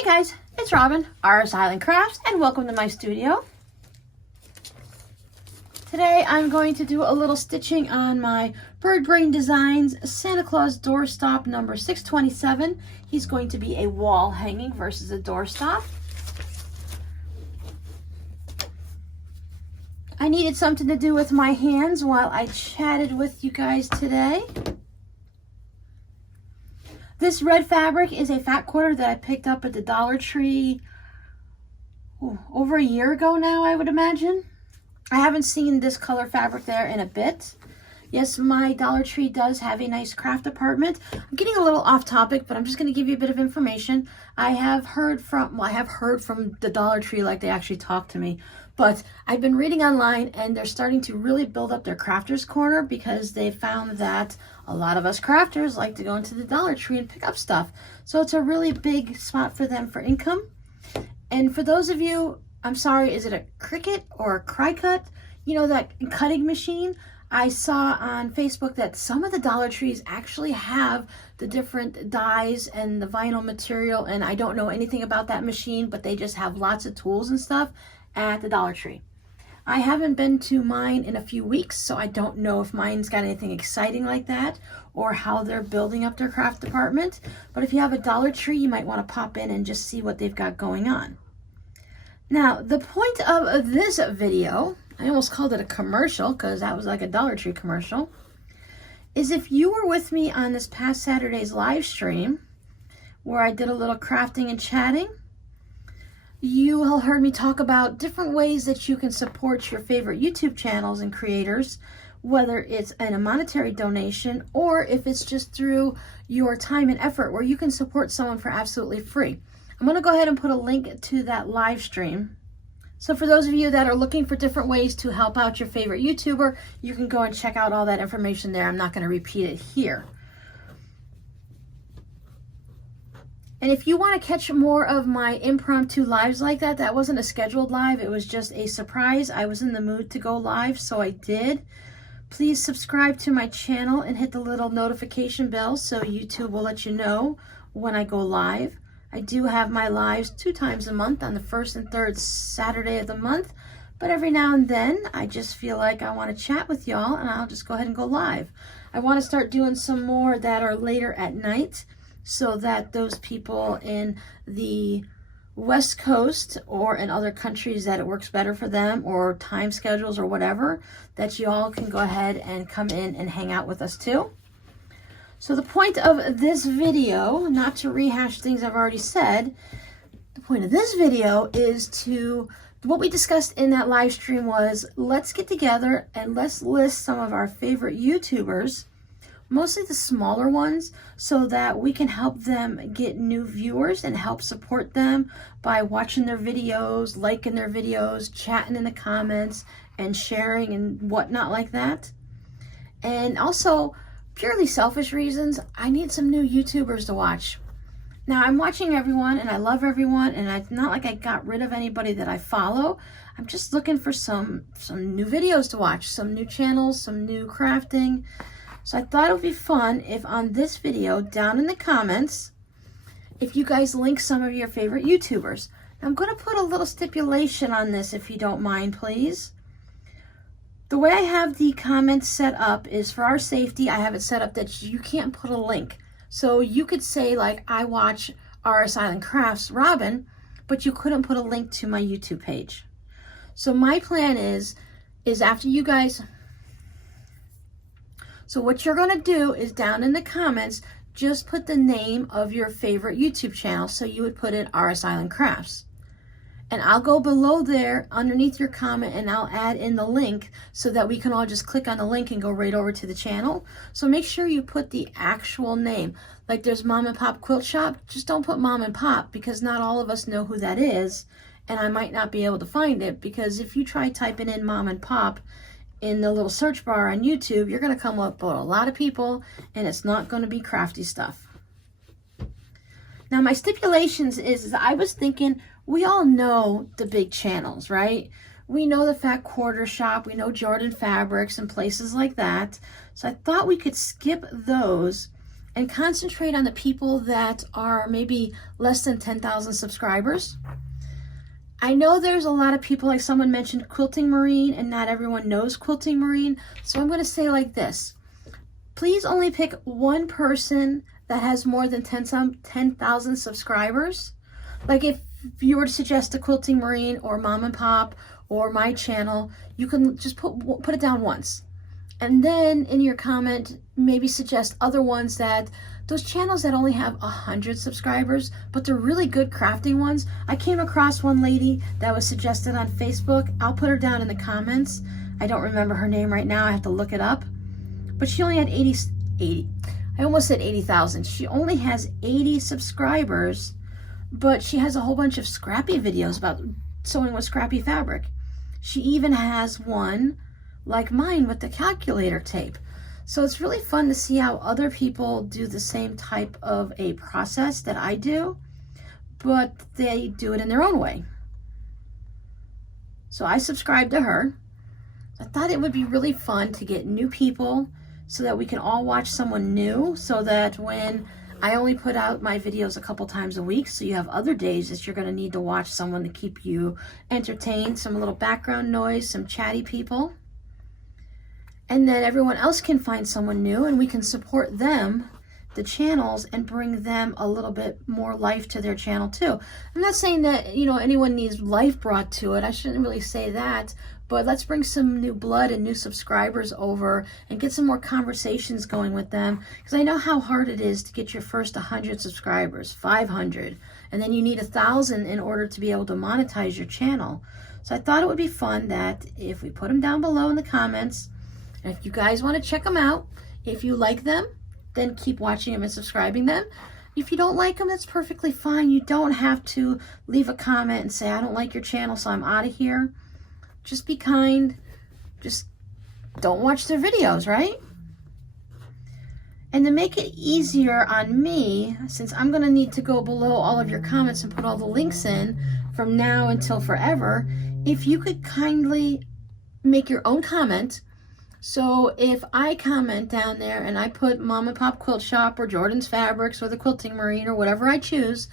Hey guys, it's Robin, RsIslandCrafts, and welcome to my studio. Today I'm going to do a little stitching on my Bird Brain Designs Santa Claus doorstop number 627. He's going to be a wall hanging versus a doorstop. I needed something to do with my hands while I chatted with you guys today. This red fabric is a fat quarter that I picked up at the Dollar Tree over a year ago now, I would imagine. I haven't seen this color fabric there in a bit. Yes, my Dollar Tree does have a nice craft department. I'm getting a little off topic, but I'm just going to give you a bit of information. I have heard from the Dollar Tree, like they actually talked to me. But I've been reading online, and they're starting to really build up their crafters corner because they found that a lot of us crafters like to go into the Dollar Tree and pick up stuff. So it's a really big spot for them for income. And for those of you, I'm sorry, is it a Cricut or a Cricut? You know, that cutting machine? I saw on Facebook that some of the Dollar Trees actually have the different dyes and the vinyl material, and I don't know anything about that machine, but they just have lots of tools and stuff at the Dollar Tree. I haven't been to mine in a few weeks, so I don't know if mine's got anything exciting like that or how they're building up their craft department. But if you have a Dollar Tree, you might want to pop in and just see what they've got going on. Now, the point of this video, I almost called it a commercial because that was like a Dollar Tree commercial, is if you were with me on this past Saturday's live stream where I did a little crafting and chatting, you all heard me talk about different ways that you can support your favorite YouTube channels and creators, whether it's in a monetary donation or if it's just through your time and effort where you can support someone for absolutely free. I'm going to go ahead and put a link to that live stream. So for those of you that are looking for different ways to help out your favorite YouTuber, you can go and check out all that information there. I'm not going to repeat it here. And if you want to catch more of my impromptu lives like that, that wasn't a scheduled live. It was just a surprise. I was in the mood to go live, so I did. Please subscribe to my channel and hit the little notification bell so YouTube will let you know when I go live. I do have my lives 2 times a month on the 1st and 3rd Saturday of the month, but every now and then I just feel like I want to chat with y'all and I'll just go ahead and go live. I want to start doing some more that are later at night so that those people in the West Coast or in other countries that it works better for them or time schedules or whatever, that y'all can go ahead and come in and hang out with us too. So the point of this video, not to rehash things I've already said, the point of this video is what we discussed in that live stream was, let's get together and let's list some of our favorite YouTubers, mostly the smaller ones, so that we can help them get new viewers and help support them by watching their videos, liking their videos, chatting in the comments, and sharing and whatnot like that. And also, purely selfish reasons, I need some new YouTubers to watch. Now, I'm watching everyone, and I love everyone, and it's not like I got rid of anybody that I follow. I'm just looking for some new videos to watch, some new channels, some new crafting. So I thought it would be fun if on this video, down in the comments, if you guys link some of your favorite YouTubers. Now, I'm going to put a little stipulation on this if you don't mind, please. The way I have the comments set up is for our safety. I have it set up that you can't put a link. So you could say, like, I watch RsIslandCrafts Robin, but you couldn't put a link to my YouTube page. So my plan is after you guys... So what you're going to do is down in the comments, just put the name of your favorite YouTube channel. So you would put in RsIslandCrafts. And I'll go below there underneath your comment and I'll add in the link so that we can all just click on the link and go right over to the channel. So make sure you put the actual name. Like there's Mom and Pop Quilt Shop. Just don't put Mom and Pop because not all of us know who that is. And I might not be able to find it because if you try typing in Mom and Pop in the little search bar on YouTube, you're going to come up with a lot of people and it's not going to be crafty stuff. Now my stipulations is I was thinking, we all know the big channels, right? We know the Fat Quarter Shop, we know Jordan Fabrics and places like that. So I thought we could skip those and concentrate on the people that are maybe less than 10,000 subscribers. I know there's a lot of people, like someone mentioned Quilting Marine, and not everyone knows Quilting Marine. So I'm going to say like this. Please only pick one person that has more than 10,000 subscribers. Like if you were to suggest a Quilting Marine or Mom and Pop or my channel, you can just put it down once. And then in your comment, maybe suggest other ones, that those channels that only have 100 subscribers, but they're really good crafting ones. I came across one lady that was suggested on Facebook. I'll put her down in the comments. I don't remember her name right now. I have to look it up. But she only had 80, I almost said 80,000. She only has 80 subscribers, but she has a whole bunch of scrappy videos about sewing with scrappy fabric. She even has one like mine with the calculator tape. So it's really fun to see how other people do the same type of a process that I do, but they do it in their own way. So I subscribed to her. I thought it would be really fun to get new people so that we can all watch someone new, so that when I only put out my videos a couple times a week, so you have other days that you're going to need to watch someone to keep you entertained, some little background noise, some chatty people. And then everyone else can find someone new, and we can support them, the channels, and bring them a little bit more life to their channel too. I'm not saying that, you know, anyone needs life brought to it. I shouldn't really say that, but let's bring some new blood and new subscribers over and get some more conversations going with them, because I know how hard it is to get your first 100 subscribers, 500, and then you need 1,000 in order to be able to monetize your channel. So I thought it would be fun that if we put them down below in the comments, and if you guys want to check them out, if you like them, then keep watching them and subscribing them. If you don't like them, that's perfectly fine. You don't have to leave a comment and say, I don't like your channel, so I'm out of here. Just be kind. Just don't watch their videos, right? And to make it easier on me, since I'm going to need to go below all of your comments and put all the links in from now until forever, if you could kindly make your own comment. So if I comment down there and I put Mom and Pop Quilt Shop or Jordan's Fabrics or the Quilting Marine or whatever I choose,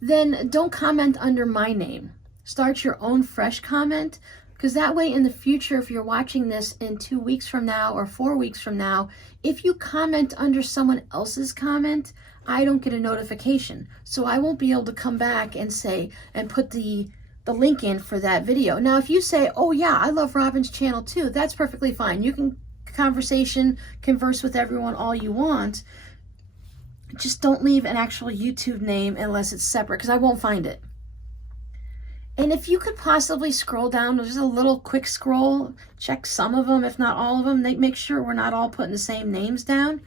then don't comment under my name. Start your own fresh comment, because that way in the future, if you're watching this in 2 weeks from now or 4 weeks from now, if you comment under someone else's comment, I don't get a notification. So I won't be able to come back and say, and put the link in for that video. Now, if you say, oh yeah, I love Robin's channel too, that's perfectly fine. You can converse with everyone all you want. Just don't leave an actual YouTube name unless it's separate, because I won't find it. And if you could possibly scroll down, just a little quick scroll, check some of them, if not all of them, make sure we're not all putting the same names down.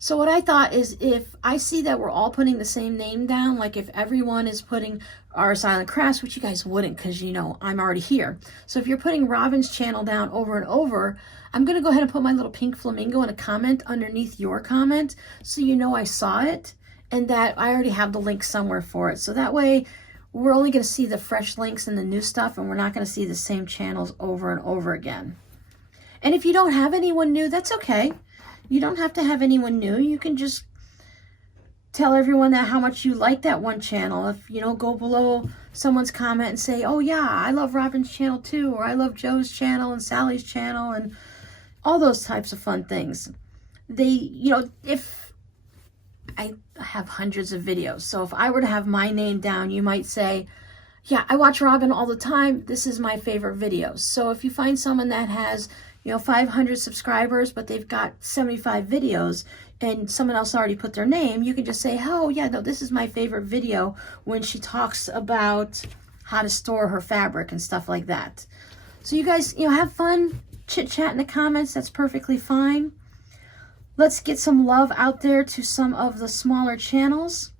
So what I thought is, if I see that we're all putting the same name down, like if everyone is putting RsIslandCrafts, which you guys wouldn't, because you know I'm already here. So if you're putting Robin's channel down over and over, I'm going to go ahead and put my little pink flamingo in a comment underneath your comment, so you know I saw it and that I already have the link somewhere for it. So that way we're only going to see the fresh links and the new stuff, and we're not going to see the same channels over and over again. And if you don't have anyone new, that's okay. You don't have to have anyone new. You can just tell everyone that how much you like that one channel. If you don't go below someone's comment and say, oh yeah, I love Robin's channel too, or I love Joe's channel and Sally's channel, and all those types of fun things. You know, if I have hundreds of videos, so if I were to have my name down, you might say, yeah, I watch Robin all the time. This is my favorite videos. So if you find someone that has, you know, 500 subscribers, but they've got 75 videos, and someone else already put their name, you can just say, oh yeah, no, this is my favorite video when she talks about how to store her fabric and stuff like that. So you guys, you know, have fun, chit chat in the comments. That's perfectly fine. Let's get some love out there to some of the smaller channels.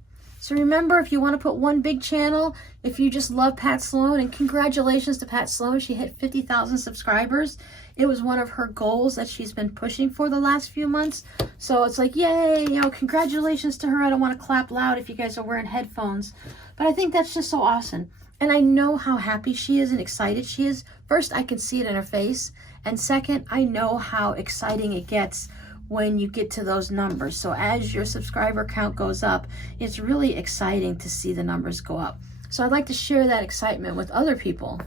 So remember, if you want to put one big channel, if you just love Pat Sloan, and congratulations to Pat Sloan, she hit 50,000 subscribers. It was one of her goals that she's been pushing for the last few months. So it's like, yay, you know, congratulations to her. I don't want to clap loud if you guys are wearing headphones, but I think that's just so awesome. And I know how happy she is and excited she is. First, I can see it in her face. And second, I know how exciting it gets when you get to those numbers. So as your subscriber count goes up, it's really exciting to see the numbers go up. So I'd like to share that excitement with other people.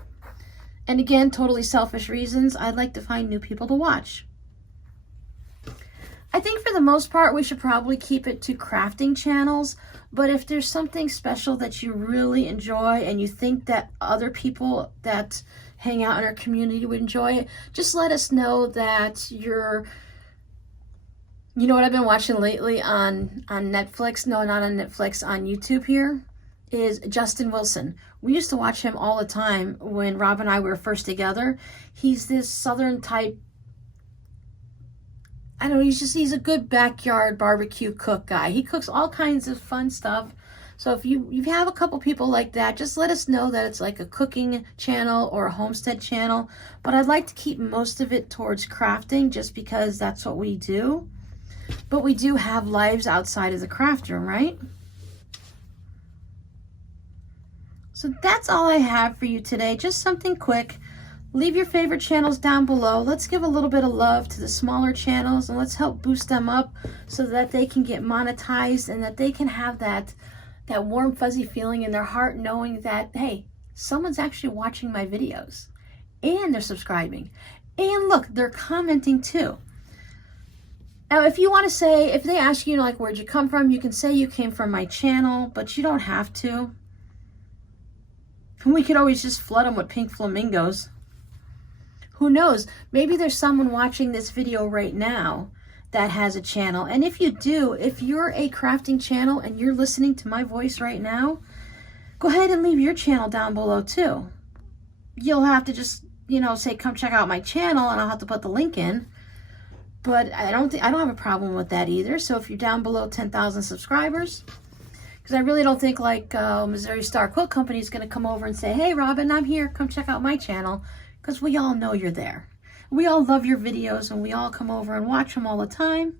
And again, totally selfish reasons, I'd like to find new people to watch. I think for the most part, we should probably keep it to crafting channels. But if there's something special that you really enjoy and you think that other people that hang out in our community would enjoy it, just let us know that you're... You know what I've been watching lately on Netflix? No, not on Netflix, on YouTube here, is Justin Wilson. We used to watch him all the time when Rob and I were first together. He's this Southern type, I don't know, he's a good backyard barbecue cook guy. He cooks all kinds of fun stuff. So if you have a couple people like that, just let us know that it's like a cooking channel or a homestead channel. But I'd like to keep most of it towards crafting just because that's what we do. But we do have lives outside of the craft room, right? So that's all I have for you today. Just something quick. Leave your favorite channels down below. Let's give a little bit of love to the smaller channels and let's help boost them up so that they can get monetized and that they can have that warm, fuzzy feeling in their heart knowing that, hey, someone's actually watching my videos and they're subscribing. And look, they're commenting too. Now, if you want to say, if they ask you, like, where'd you come from, you can say you came from my channel, but you don't have to. And we could always just flood them with pink flamingos. Who knows? Maybe there's someone watching this video right now that has a channel. And if you do, if you're a crafting channel and you're listening to my voice right now, go ahead and leave your channel down below too. You'll have to just, say, come check out my channel, and I'll have to put the link in. But I don't have a problem with that either. So if you're down below 10,000 subscribers, because I really don't think like Missouri Star Quilt Company is going to come over and say, hey, Robin, I'm here. Come check out my channel. Because we all know you're there. We all love your videos and we all come over and watch them all the time.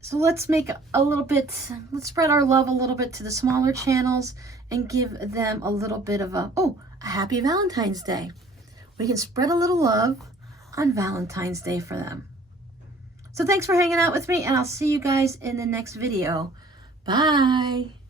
So let's make let's spread our love a little bit to the smaller channels and give them a little bit of a happy Valentine's Day. We can spread a little love on Valentine's Day for them. So thanks for hanging out with me, and I'll see you guys in the next video. Bye.